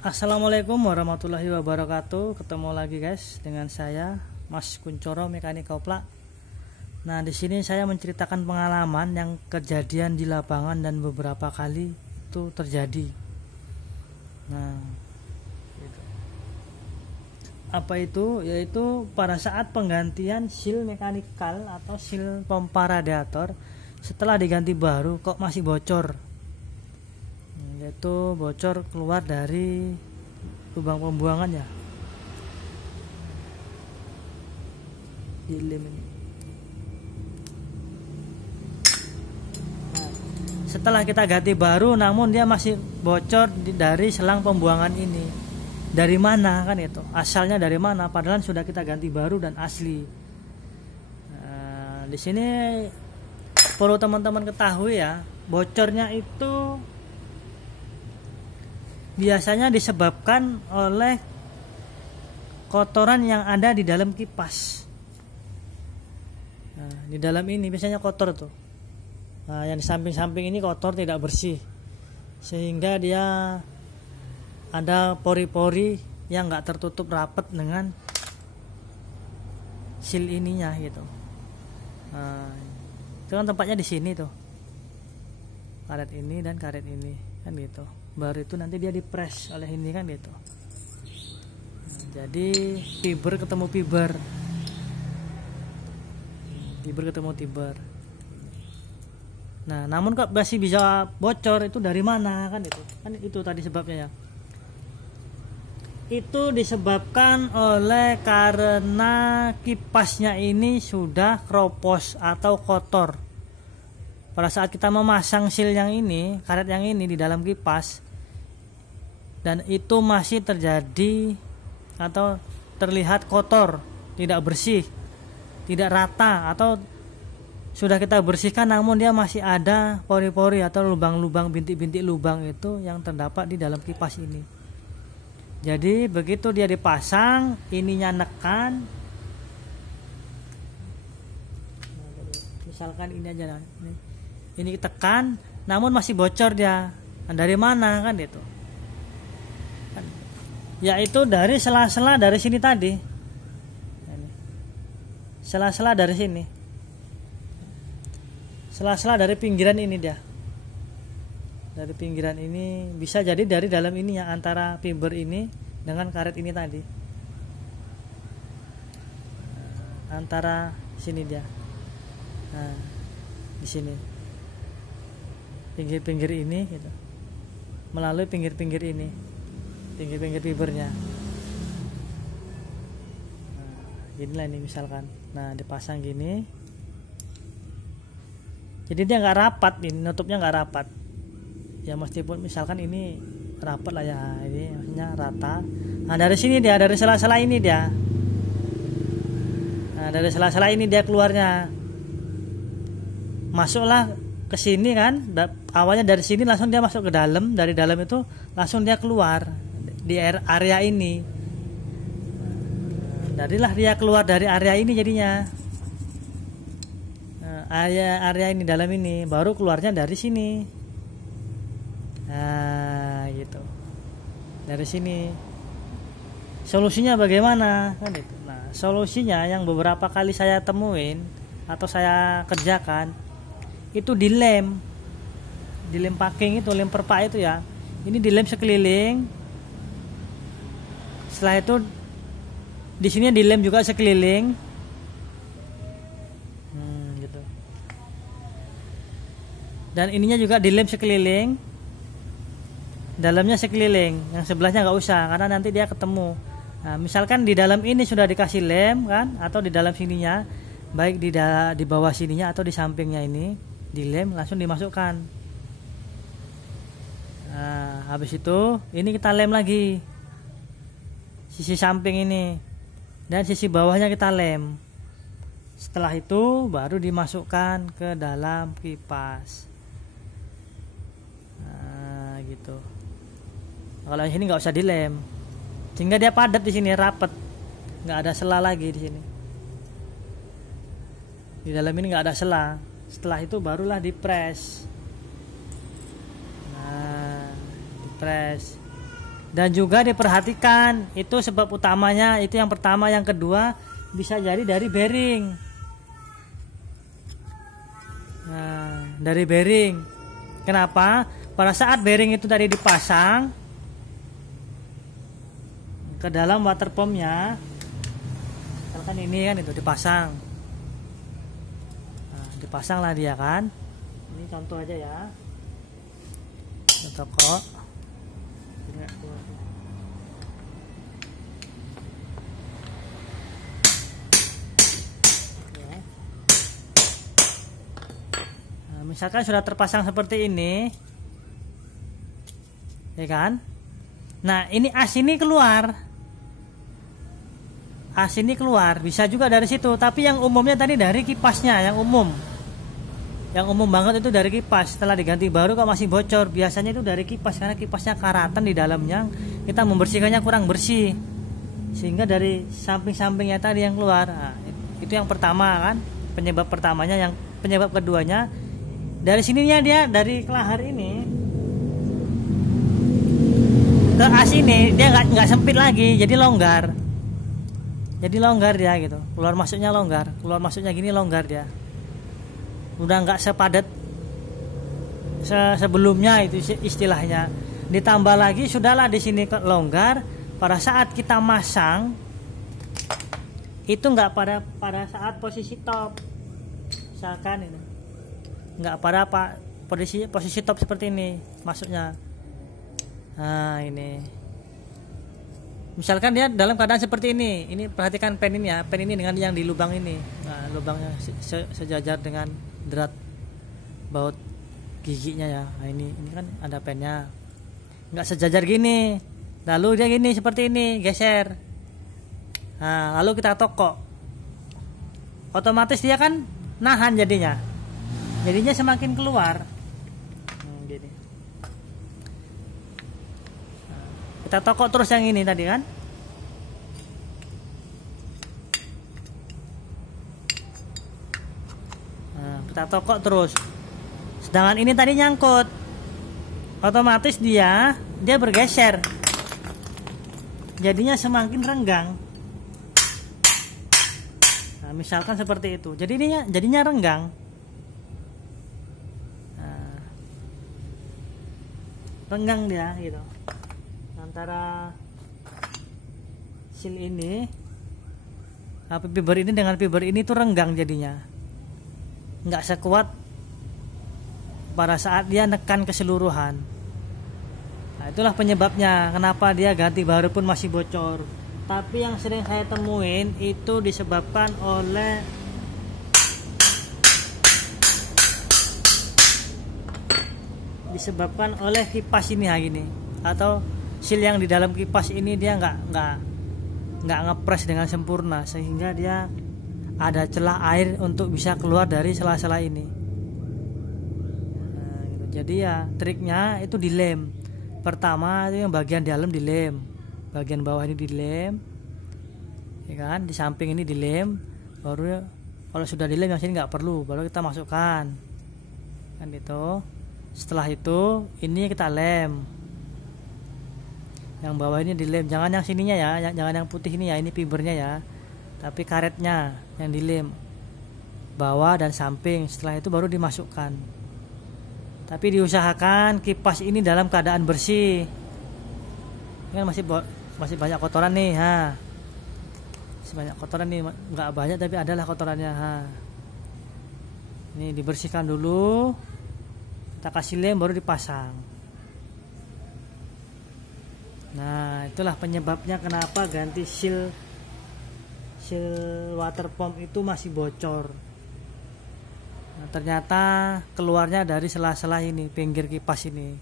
Assalamualaikum warahmatullahi wabarakatuh. Ketemu lagi guys dengan saya Mas Kuncoro Mekanik Kopla. Nah, di sini saya menceritakan pengalaman yang kejadian di lapangan dan beberapa kali itu terjadi. Nah, apa itu? Yaitu pada saat penggantian seal mekanikal atau seal pompa radiator setelah diganti baru kok masih bocor. Yaitu bocor keluar dari lubang pembuangan ya di lem ini. Nah, setelah kita ganti baru namun dia masih bocor dari selang pembuangan ini. Dari mana kan itu? Asalnya dari mana? Padahal sudah kita ganti baru dan asli. Nah, di sini perlu teman-teman ketahui ya, bocornya itu biasanya disebabkan oleh kotoran yang ada di dalam kipas. Nah, di dalam ini biasanya kotor tuh. Nah, yang di samping-samping ini kotor, tidak bersih, sehingga dia ada pori-pori yang nggak tertutup rapat dengan seal ininya gitu. Nah, itu kan tempatnya di sini tuh, karet ini dan karet ini kan gitu. Baru itu nanti dia dipres oleh ini kan gitu. Nah, jadi fiber ketemu fiber, fiber ketemu fiber. Nah, namun kok masih bisa bocor, itu dari mana kan itu? Kan itu tadi sebabnya ya. Itu disebabkan oleh karena kipasnya ini sudah kropos atau kotor. Pada saat kita memasang seal yang ini, karet yang ini di dalam kipas, dan itu masih terjadi atau terlihat kotor, tidak bersih, tidak rata, atau sudah kita bersihkan namun dia masih ada pori-pori atau lubang-lubang, bintik-bintik lubang itu yang terdapat di dalam kipas ini. Jadi begitu dia dipasang, ininya nekan, misalkan ini aja, ini tekan, namun masih bocor dia. Nah, dari mana kan itu? Yaitu dari sela-sela dari sini tadi, sela-sela dari sini, sela-sela dari pinggiran ini dia. Dari pinggiran ini bisa jadi dari dalam ini ya, antara fiber ini dengan karet ini tadi, antara sini dia. Nah, di sini pinggir-pinggir ini gitu, melalui pinggir-pinggir ini, pinggir-pinggir fibernya. Nah, inilah ini misalkan. Nah, dipasang gini, jadi dia nggak rapat, ini nutupnya nggak rapat ya, meskipun misalkan ini rapat lah ya, ini maksudnya rata. Nah, dari sini dia, dari sela-sela ini dia, nah dari sela-sela ini dia keluarnya, masuklah ke sini kan. Awalnya dari sini langsung dia masuk ke dalam, dari dalam itu langsung dia keluar di area ini. Darilah dia keluar dari area ini jadinya. Nah, area ini, dalam ini, baru keluarnya dari sini. Nah, gitu. Dari sini. Solusinya bagaimana? Kan itu. Nah, solusinya yang beberapa kali saya temuin atau saya kerjakan itu dilem packing itu, lem perpak itu ya. Ini dilem sekeliling. Setelah itu di sini dilem juga sekeliling. Gitu. Dan ininya juga dilem sekeliling. Dalamnya sekeliling, yang sebelahnya nggak usah karena nanti dia ketemu. Nah, misalkan di dalam ini sudah dikasih lem kan, atau di dalam sininya, baik di bawah sininya atau di sampingnya ini, dilem langsung dimasukkan. Nah, habis itu ini kita lem lagi sisi samping ini, dan sisi bawahnya kita lem. Setelah itu baru dimasukkan ke dalam kipas. Nah, gitu. Kalau di sini nggak usah dilem, sehingga dia padat di sini, rapat, nggak ada sela lagi di sini. Di dalam ini nggak ada sela. Setelah itu barulah dipres. Nah, dipres. Dan juga diperhatikan, itu sebab utamanya, itu yang pertama. Yang kedua bisa jadi dari bearing. Nah, dari bearing. Kenapa? Pada saat bearing itu tadi dipasang ke dalam water pumpnya, misalkan ini kan itu dipasang, nah, dipasang lah dia kan. Ini contoh aja ya, toko. Nah, misalkan sudah terpasang seperti ini, ya kan? Nah, ini as ini keluar. As ini keluar, bisa juga dari situ, tapi yang umumnya tadi dari kipasnya, yang umum. Yang umum banget itu dari kipas. Setelah diganti baru kok masih bocor, biasanya itu dari kipas, karena kipasnya karatan di dalamnya. Kita membersihkannya kurang bersih. Sehingga dari samping-sampingnya tadi yang keluar. Nah, itu yang pertama kan, penyebab pertamanya. Yang penyebab keduanya dari sininya, dia dari kelahar ini ke as ini, dia nggak sempit lagi, jadi longgar. Jadi longgar dia gitu, keluar masuknya longgar, keluar masuknya gini longgar dia. Udah nggak sepadat sebelumnya, itu istilahnya. Ditambah lagi sudahlah di sini longgar. Pada saat kita masang itu nggak pada saat posisi top, misalkan ini nggak pada posisi top seperti ini masuknya. Nah ini. Misalkan dia dalam keadaan seperti ini perhatikan pen ini ya, pen ini dengan yang di lubang ini. Nah, lubangnya sejajar dengan drat baut giginya ya. Nah, ini kan ada pennya. Nggak sejajar gini. Lalu dia gini seperti ini, geser. Nah, lalu kita tokok. Otomatis dia kan nahan jadinya. Jadinya semakin keluar. Gini. Kita tokok terus yang ini tadi kan. Nah, kita tokok terus. Sedangkan ini tadi nyangkut, otomatis dia bergeser. Jadinya semakin renggang. Nah, misalkan seperti itu. Jadinya renggang. Nah, renggang dia gitu. Antara seal ini, fiber ini dengan fiber ini tuh renggang jadinya, nggak sekuat pada saat dia nekan keseluruhan. Nah, itulah penyebabnya kenapa dia ganti baru pun masih bocor. Tapi yang sering saya temuin itu disebabkan oleh kipas ini gini, atau seal yang di dalam kipas ini dia nggak ngepres dengan sempurna, sehingga dia ada celah air untuk bisa keluar dari sela-sela ini. Nah, gitu. Jadi ya triknya itu dilem. Pertama itu yang bagian dalam dilem, bagian bawah ini dilem, ya kan, di samping ini dilem. Baru kalau sudah dilem yang sini nggak perlu, baru kita masukkan kan itu. Setelah itu ini kita lem. Yang bawah ini dilem, jangan yang sininya ya, jangan yang putih ini ya, ini fibernya ya, tapi karetnya yang dilem bawah dan samping. Setelah itu baru dimasukkan. Tapi diusahakan kipas ini dalam keadaan bersih. Ini kan masih banyak kotoran nih, masih banyak kotoran nih, nggak banyak tapi adalah kotorannya. Ini dibersihkan dulu, kita kasih lem baru dipasang. Nah, itulah penyebabnya kenapa ganti seal water pump itu masih bocor. Nah, ternyata keluarnya dari sela-sela ini, pinggir kipas ini.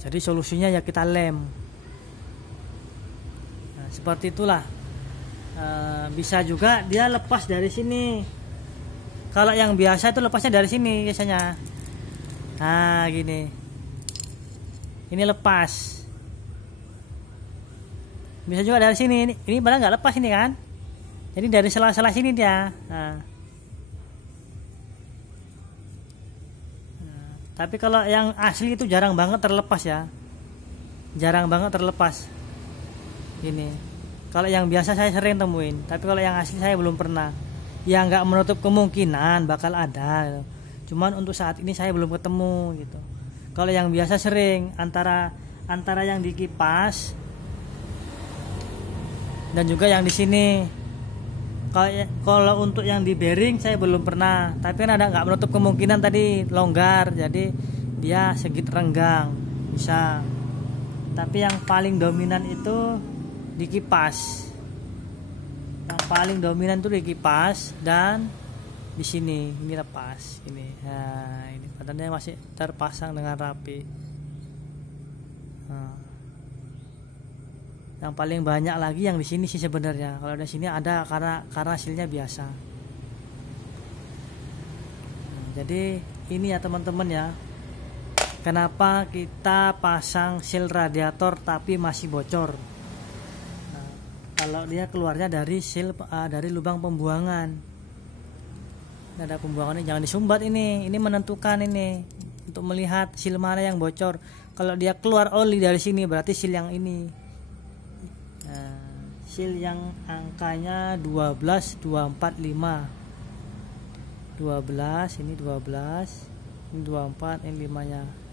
Jadi solusinya ya kita lem. Nah, seperti itulah. Bisa juga dia lepas dari sini. Kalau yang biasa itu lepasnya dari sini biasanya. Nah, gini. Ini lepas. Bisa juga dari sini. Ini malah nggak lepas ini kan. Jadi dari sela-sela sini dia. Nah, tapi kalau yang asli itu jarang banget terlepas ya. jarang banget terlepas ini. Kalau yang biasa saya sering temuin, tapi kalau yang asli saya belum pernah. Ya nggak menutup kemungkinan bakal ada, cuman untuk saat ini saya belum ketemu gitu. Kalau yang biasa sering antara yang dikipas dan juga yang di sini. Kalau untuk yang di bearing saya belum pernah, tapi kan ada nggak menutup kemungkinan tadi longgar, jadi dia sedikit renggang bisa. Tapi yang paling dominan itu di kipas. Yang paling dominan itu di kipas dan di sini ini lepas ini. Nah, ini badannya masih terpasang dengan rapi. Nah, yang paling banyak lagi yang di sini sih sebenarnya. Kalau di sini ada karena hasilnya biasa. Nah, jadi ini ya teman-teman ya. Kenapa kita pasang seal radiator tapi masih bocor? Nah, kalau dia keluarnya dari seal dari lubang pembuangan. Ini ada pembuangannya, jangan disumbat ini. Ini menentukan ini untuk melihat seal mana yang bocor. Kalau dia keluar oli dari sini berarti seal yang ini. Nah, seal yang angkanya 12245. 12 ini 12, ini 24, ini 5-nya.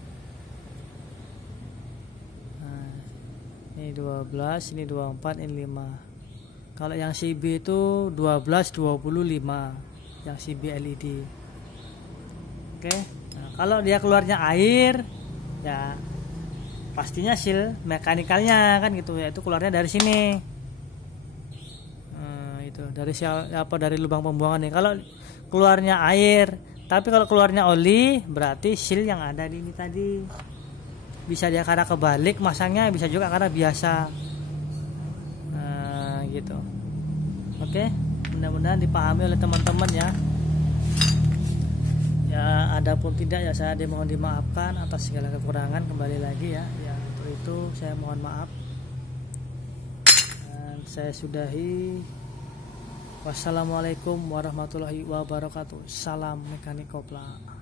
Ini 12, ini 24, ini 5. Kalau yang CB itu 1225, yang CB LED. Oke. Nah, kalau dia keluarnya air, ya pastinya seal mekanikalnya kan gitu ya, itu keluarnya dari sini. Itu dari dari lubang pembuangan nih. Kalau keluarnya air, tapi kalau keluarnya oli, berarti seal yang ada di ini tadi. Bisa dia karena kebalik masangnya, bisa juga karena biasa. Nah, gitu. Oke, mudah-mudahan dipahami oleh teman-teman ya. Ya, adapun tidak ya saya mohon dimaafkan atas segala kekurangan. Kembali lagi ya. Ya, untuk itu saya mohon maaf. Dan saya sudahi. Wassalamualaikum warahmatullahi wabarakatuh. Salam mekanik kopla.